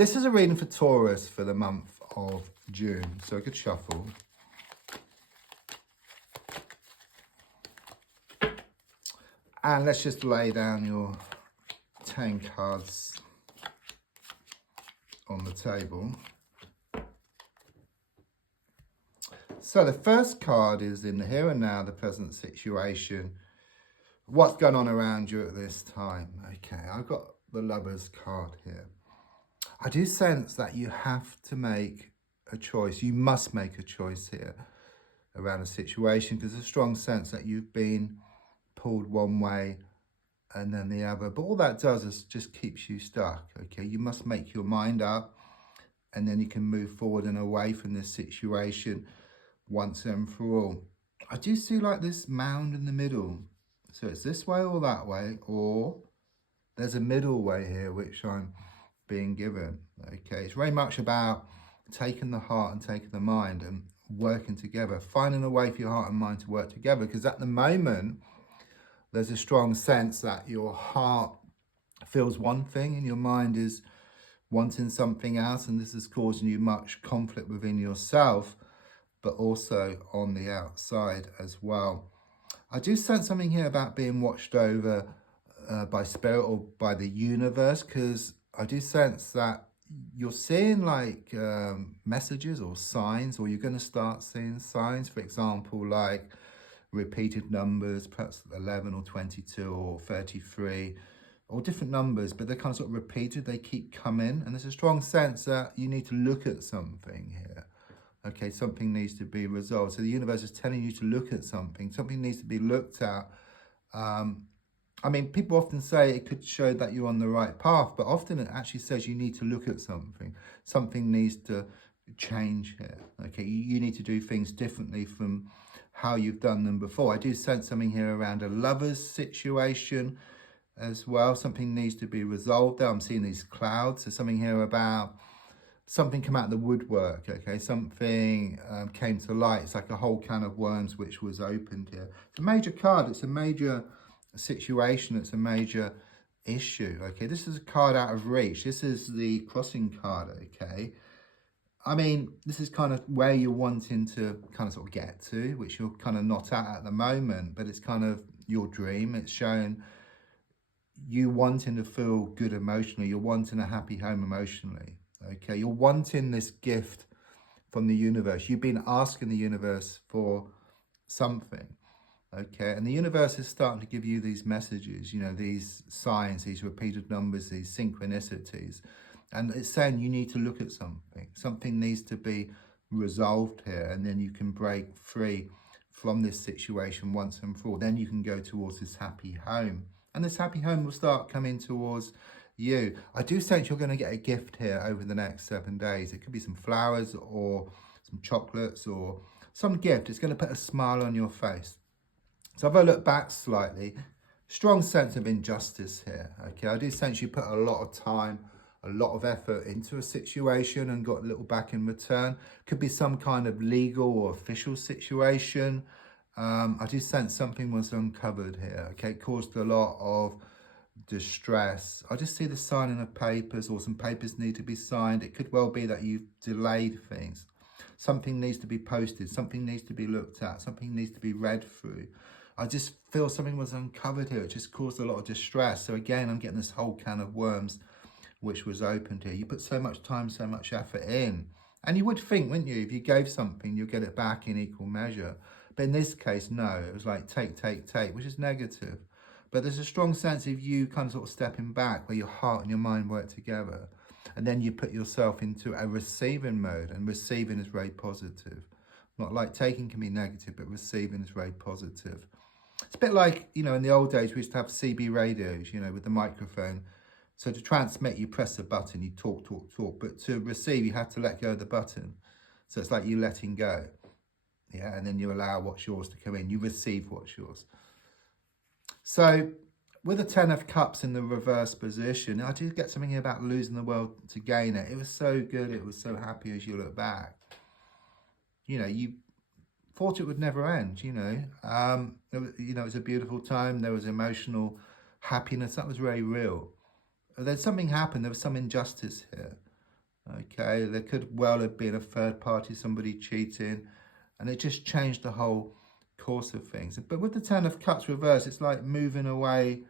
This is a reading for Taurus for the month of June. So a good shuffle. And let's just lay down your 10 cards on the table. So the first card is in the here and now, the present situation. What's going on around you at this time? Okay, I've got the Lover's card here. I do sense that you have to make a choice. You must make a choice here around a situation, because there's a strong sense that you've been pulled one way and then the other. But all that does is just keeps you stuck, okay? You must make your mind up, and then you can move forward and away from this situation once and for all. I do see like this mound in the middle. So it's this way or that way, or there's a middle way here, which I'm being given, okay? It's very much about taking the heart and taking the mind and working together, finding a way for your heart and mind to work together, because at the moment, there's a strong sense that your heart feels one thing and your mind is wanting something else, and this is causing you much conflict within yourself, but also on the outside as well. I do sense something here about being watched over by spirit or by the universe, because I do sense that you're seeing like messages or signs, or you're going to start seeing signs, for example, like repeated numbers, perhaps 11 or 22 or 33, or different numbers, but they're kind of sort of repeated, they keep coming, and there's a strong sense that you need to look at something here. Okay, something needs to be resolved. So the universe is telling you to look at something. Something needs to be looked at. I mean, people often say it could show that you're on the right path, but often it actually says you need to look at something. Something needs to change here. Okay, you need to do things differently from how you've done them before. I do sense something here around a lover's situation as well. Something needs to be resolved there. I'm seeing these clouds. There's something here about something come out of the woodwork, okay? Something came to light. It's like a whole can of worms which was opened here. It's a major card. It's a major situation. It's a major issue, okay? This is a card out of reach. This is the crossing card, okay? I mean, this is kind of where you're wanting to kind of sort of get to, which you're kind of not at the moment, but it's kind of your dream. It's showing you wanting to feel good emotionally. You're wanting a happy home emotionally, okay? You're wanting this gift from the universe. You've been asking the universe for something, okay? And the universe is starting to give you these messages, you know, these signs, these repeated numbers, these synchronicities. And it's saying you need to look at something. Something needs to be resolved here, and then you can break free from this situation once and for all. Then you can go towards this happy home. And this happy home will start coming towards you. I do sense you're going to get a gift here over the next 7 days. It could be some flowers or some chocolates or some gift. It's going to put a smile on your face. So if I look back slightly, strong sense of injustice here. Okay, I do sense you put a lot of time, a lot of effort into a situation and got a little back in return. Could be some kind of legal or official situation. I do sense something was uncovered here. Okay, it caused a lot of distress. I just see the signing of papers, or some papers need to be signed. It could well be that you've delayed things. Something needs to be posted. Something needs to be looked at. Something needs to be read through. I just feel something was uncovered here. It just caused a lot of distress. So again, I'm getting this whole can of worms which was opened here. You put so much time, so much effort in. And you would think, wouldn't you, if you gave something, you'll get it back in equal measure. But in this case, no. It was like take, which is negative. But there's a strong sense of you kind of sort of stepping back, where your heart and your mind work together. And then you put yourself into a receiving mode. And receiving is very positive. Not like taking can be negative, but receiving is very positive. It's a bit like, you know, in the old days, we used to have CB radios, you know, with the microphone. So to transmit, you press a button, you talk. But to receive, you have to let go of the button. So it's like you letting go. Yeah, and then you allow what's yours to come in. You receive what's yours. So with the 10 of Cups in the reverse position, I did get something here about losing the world to gain it. It was so good. It was so happy as you look back. You know, you thought it would never end, you know. It was a beautiful time. There was emotional happiness. That was very real. Then something happened. There was some injustice here. Okay, there could well have been a third party, somebody cheating, and it just changed the whole course of things. But with the Ten of Cups reversed, it's like moving away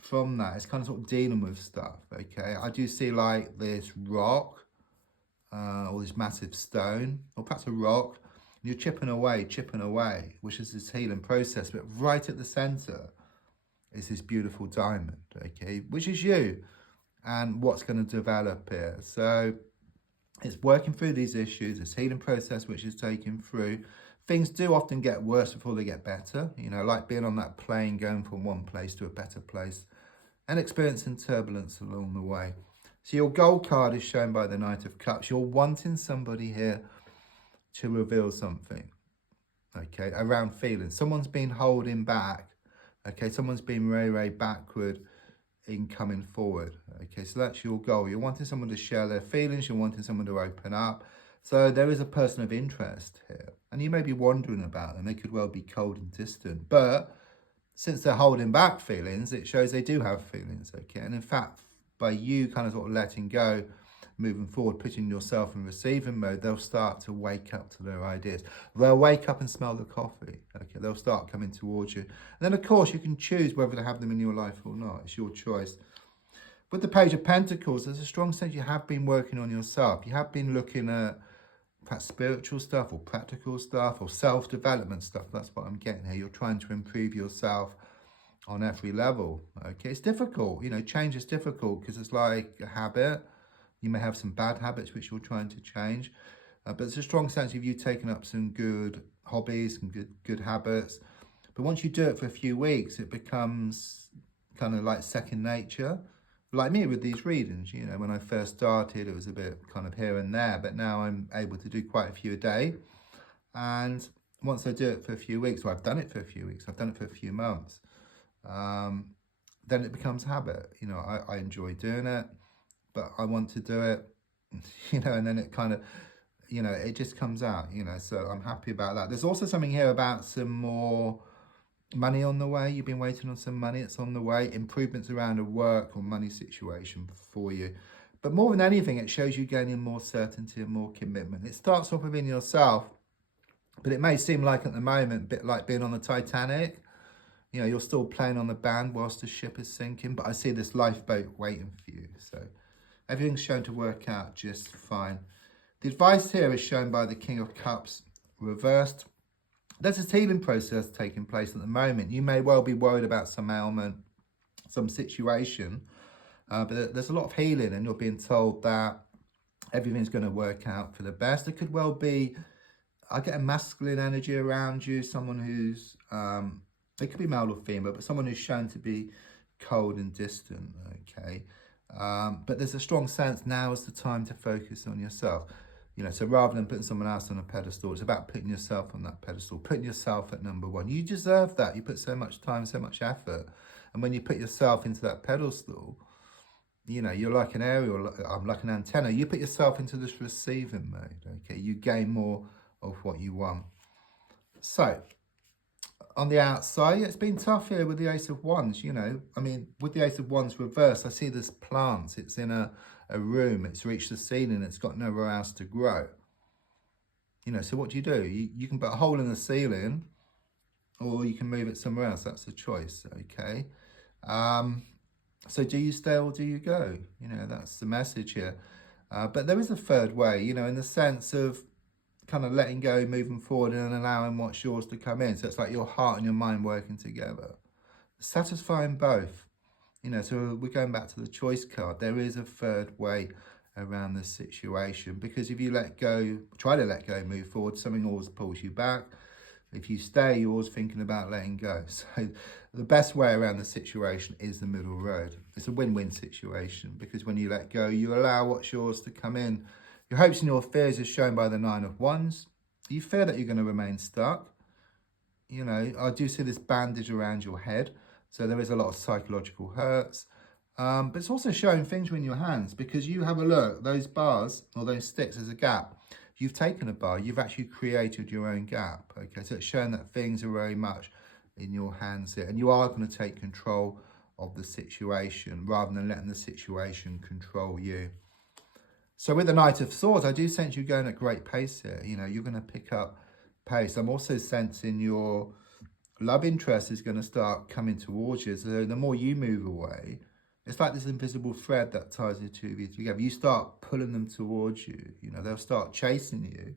from that. It's kind of sort of dealing with stuff. Okay, I do see like this rock or this massive stone, or perhaps a rock. You're chipping away, which is this healing process. But right at the center is this beautiful diamond, okay, which is you and what's going to develop here. So it's working through these issues, this healing process which is taking through. Things do often get worse before they get better, you know, like being on that plane going from one place to a better place and experiencing turbulence along the way. So your gold card is shown by the Knight of Cups. You're wanting somebody here to reveal something, okay, around feelings. Someone's been holding back, okay, someone's been very backward in coming forward, okay, so that's your goal. You're wanting someone to share their feelings, you're wanting someone to open up. So there is a person of interest here, and you may be wondering about them. They could well be cold and distant, but since they're holding back feelings, it shows they do have feelings, okay? And in fact, by you kind of sort of letting go, moving forward, putting yourself in receiving mode, they'll start to wake up to their ideas. They'll wake up and smell the coffee, okay? They'll start coming towards you. And then, of course, you can choose whether to have them in your life or not. It's your choice. With the Page of Pentacles, there's a strong sense you have been working on yourself. You have been looking at perhaps spiritual stuff or practical stuff or self-development stuff. That's what I'm getting here. You're trying to improve yourself on every level, okay? It's difficult, you know, change is difficult because it's like a habit. You may have some bad habits which you're trying to change, but it's a strong sense of you taking up some good hobbies and good habits. But once you do it for a few weeks, it becomes kind of like second nature. Like me with these readings, you know, when I first started, it was a bit kind of here and there, but now I'm able to do quite a few a day. And once I do it for a few weeks, or I've done it for a few weeks, I've done it for a few months, then it becomes habit. You know, I enjoy doing it, but I want to do it, you know, and then it kind of, you know, it just comes out, you know, so I'm happy about that. There's also something here about some more money on the way. You've been waiting on some money, it's on the way. Improvements around a work or money situation for you. But more than anything, it shows you gaining more certainty and more commitment. It starts off within yourself, but it may seem like at the moment, a bit like being on the Titanic. You know, you're still playing on the band whilst the ship is sinking, but I see this lifeboat waiting for you. So everything's shown to work out just fine. The advice here is shown by the King of Cups reversed. There's this healing process taking place at the moment. You may well be worried about some ailment, some situation, but there's a lot of healing and you're being told that everything's going to work out for the best. It could well be, I get a masculine energy around you, someone who's, it could be male or female, but someone who's shown to be cold and distant, okay? But there's a strong sense now is the time to focus on yourself. You know, so rather than putting someone else on a pedestal, it's about putting yourself on that pedestal, putting yourself at number one. You deserve that. You put so much time, so much effort. And when you put yourself into that pedestal, you know, you're like an aerial, I'm like an antenna. You put yourself into this receiving mode, okay? You gain more of what you want. So, on the outside, it's been tough here with the Ace of Wands, you know. I mean, with the Ace of Wands reversed, I see this plant. It's in a room. It's reached the ceiling. It's got nowhere else to grow. You know, so what do? You can put a hole in the ceiling or you can move it somewhere else. That's a choice, okay? So do you stay or do you go? You know, that's the message here. But there is a third way, you know, in the sense of kind of letting go, moving forward and allowing what's yours to come in. So it's like your heart and your mind working together. Satisfying both. You know, so we're going back to the choice card. There is a third way around this situation because if you let go, try to let go, move forward, something always pulls you back. If you stay, you're always thinking about letting go. So the best way around the situation is the middle road. It's a win-win situation because when you let go, you allow what's yours to come in. Your hopes and your fears is shown by the Nine of Wands. You fear that you're going to remain stuck. You know, I do see this bandage around your head. So there is a lot of psychological hurts. But it's also showing things in your hands because you have a look, those bars or those sticks, there's a gap. You've taken a bar, you've actually created your own gap. Okay, so it's showing that things are very much in your hands here. And you are going to take control of the situation rather than letting the situation control you. So with the Knight of Swords, I do sense you going at great pace here. You know, you're going to pick up pace. I'm also sensing your love interest is going to start coming towards you. So the more you move away, it's like this invisible thread that ties the two of you together. You start pulling them towards you. You know, they'll start chasing you.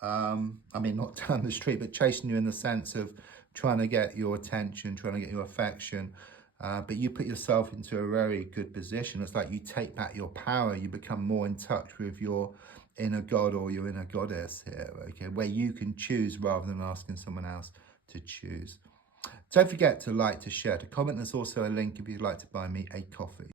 I mean, not down the street, but chasing you in the sense of trying to get your attention, trying to get your affection. But you put yourself into a very good position. It's like you take back your power. You become more in touch with your inner god or your inner goddess here, okay, where you can choose rather than asking someone else to choose. Don't forget to like, to share, to comment. There's also a link if you'd like to buy me a coffee.